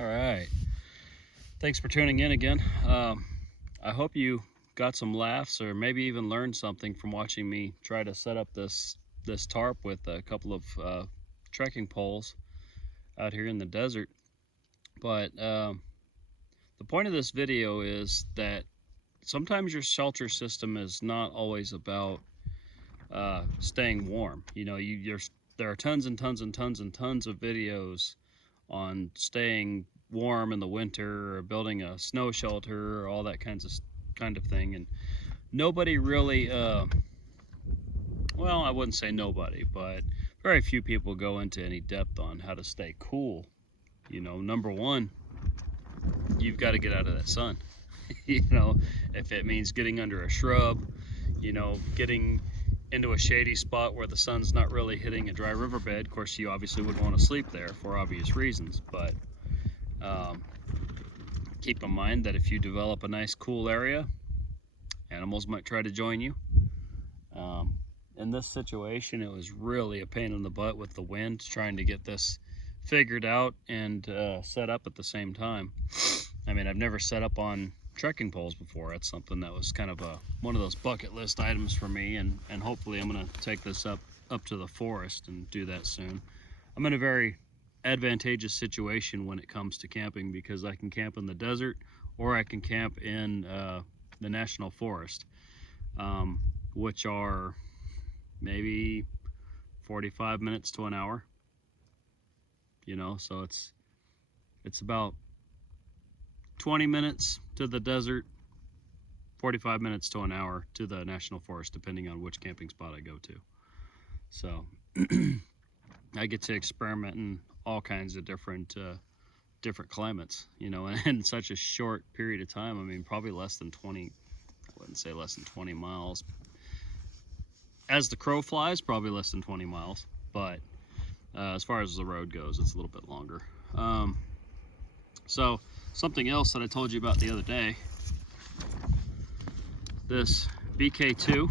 All right. Thanks for tuning in again. I hope you got some laughs or maybe even learned something from watching me try to set up this tarp with a couple of trekking poles out here in the desert. But the point of this video is that sometimes your shelter system is not always about staying warm. You know, there are tons and tons and tons and tons of videos on staying warm in the winter or building a snow shelter or all that kind of thing, and nobody really well, I wouldn't say nobody, but very few people go into any depth on how to stay cool. You know, number one, you've got to get out of that sun. You know, if it means getting under a shrub, you know, getting into a shady spot where the sun's not really hitting a dry riverbed. Of course, you obviously wouldn't want to sleep there for obvious reasons, but keep in mind that if you develop a nice cool area, animals might try to join you. In this situation, it was really a pain in the butt with the wind trying to get this figured out and set up at the same time. I mean, I've never set up on trekking poles before. That's something that was kind of one of those bucket list items for me, and hopefully I'm going to take this up to the forest and do that soon. I'm in a very advantageous situation when it comes to camping because I can camp in the desert or I can camp in the national forest, which are maybe 45 minutes to an hour, you know, so it's about 20 minutes to the desert, 45 minutes to an hour to the national forest, depending on which camping spot I go to. So I get to experiment in all kinds of different climates, you know, in such a short period of time. I mean, probably less than 20, I wouldn't say less than 20 miles. As the crow flies, probably less than 20 miles, but as far as the road goes, it's a little bit longer. So something else that I told you about the other day, this BK2.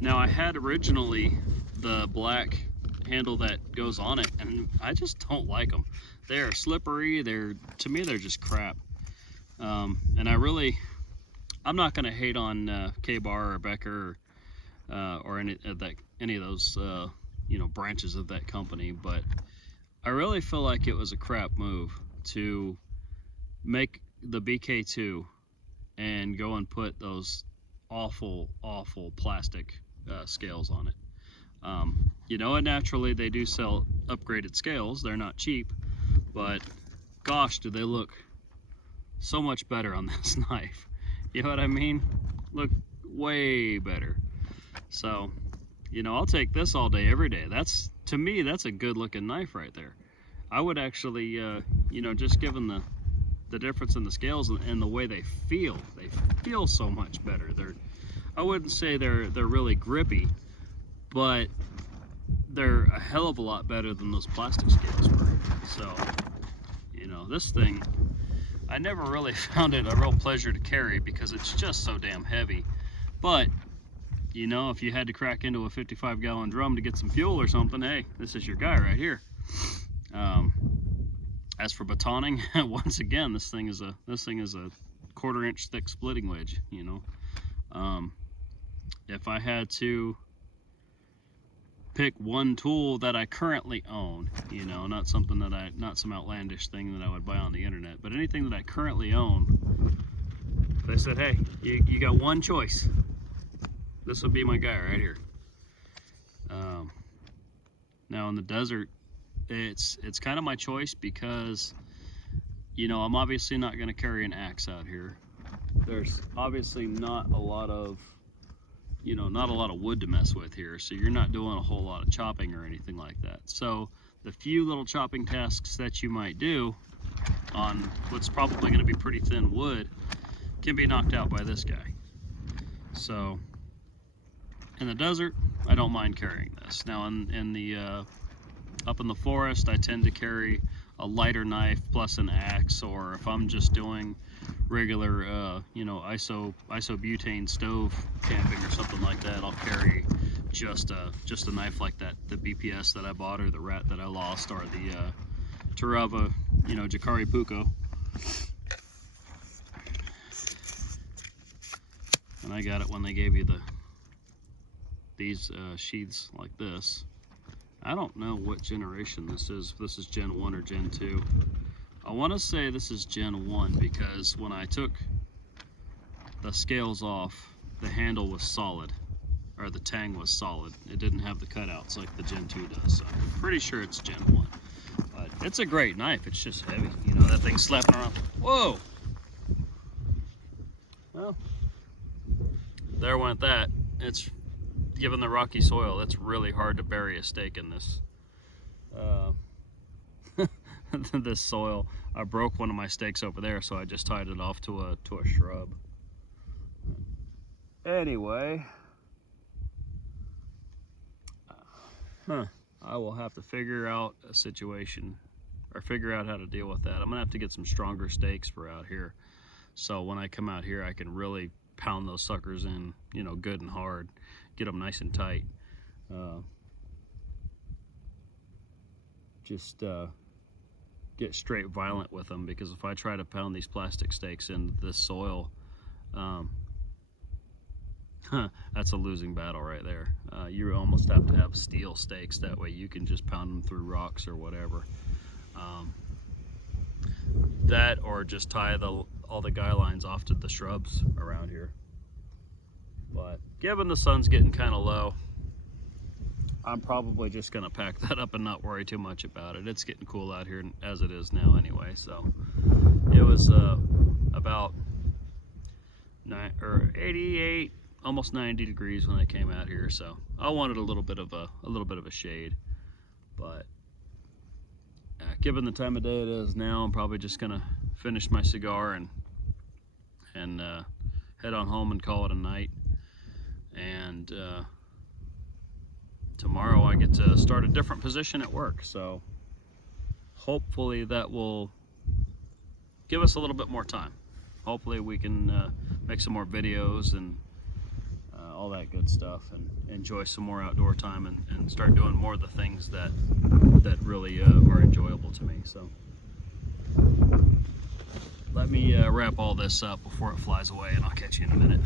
Now, I had originally the black handle that goes on it, and I just don't like them. They're slippery. To me, they're just crap. And I'm not going to hate on Ka-Bar or Becker or any of those you know, branches of that company, but I really feel like it was a crap move to make the BK2 and go and put those awful plastic scales on it. You know, and naturally they do sell upgraded scales. They're not cheap, but gosh, do they look so much better on this knife. You know what I mean? Look way better. So, you know, I'll take this all day, every day. To me, that's a good looking knife right there. I would actually, you know, just given the difference in the scales and the way they feel so much better. I wouldn't say they're really grippy, but they're a hell of a lot better than those plastic scales were. So, you know, this thing, I never really found it a real pleasure to carry because it's just so damn heavy. But, you know, if you had to crack into a 55-gallon drum to get some fuel or something, hey, this is your guy right here. As for batoning, once again, this thing is a 1/4-inch thick splitting wedge. You know, if I had to pick one tool that I currently own, you know, not some outlandish thing that I would buy on the internet, but anything that I currently own, if they said, hey, you got one choice, this would be my guy right here. Now in the desert, it's kind of my choice because, you know, I'm obviously not going to carry an axe out here. There's obviously not a lot of wood to mess with here, so you're not doing a whole lot of chopping or anything like that. So the few little chopping tasks that you might do on what's probably going to be pretty thin wood can be knocked out by this guy. So in the desert, I don't mind carrying this. Now up in the forest, I tend to carry a lighter knife plus an axe, or if I'm just doing regular, you know, isobutane stove camping or something like that, I'll carry just a knife like that, the BPS that I bought, or the Rat that I lost, or the Tarava you know, Jacare Puco. And I got it when they gave you these sheaths like this. I don't know what generation this is. If this is Gen 1 or Gen 2. I want to say this is Gen 1 because when I took the scales off, the handle was solid, or the tang was solid. It didn't have the cutouts like the Gen 2 does. So I'm pretty sure it's Gen 1. But it's a great knife. It's just heavy. You know, that thing's slapping around. Whoa! Well, there went that. It's, given the rocky soil, it's really hard to bury a stake in this. This soil. I broke one of my stakes over there, so I just tied it off to a shrub. Anyway, I will have to figure out a situation, or figure out how to deal with that. I'm gonna have to get some stronger stakes for out here, so when I come out here I can really pound those suckers in, you know, good and hard, get them nice and tight. Get straight violent with them, because if I try to pound these plastic stakes in this soil, that's a losing battle right there. You almost have to have steel stakes, that way you can just pound them through rocks or whatever. That, or just tie all the guy lines off to the shrubs around here. But given the sun's getting kind of low, I'm probably just gonna pack that up and not worry too much about it. It's getting cool out here as it is now anyway. So it was about 88, almost 90 degrees when I came out here. So I wanted a little bit of a shade. But given the time of day it is now, I'm probably just gonna finish my cigar and head on home and call it a night. And tomorrow I get to start a different position at work, so hopefully that will give us a little bit more time. Hopefully we can make some more videos and all that good stuff, and enjoy some more outdoor time, and start doing more of the things that really are enjoyable to me. So let me wrap all this up before it flies away, and I'll catch you in a minute.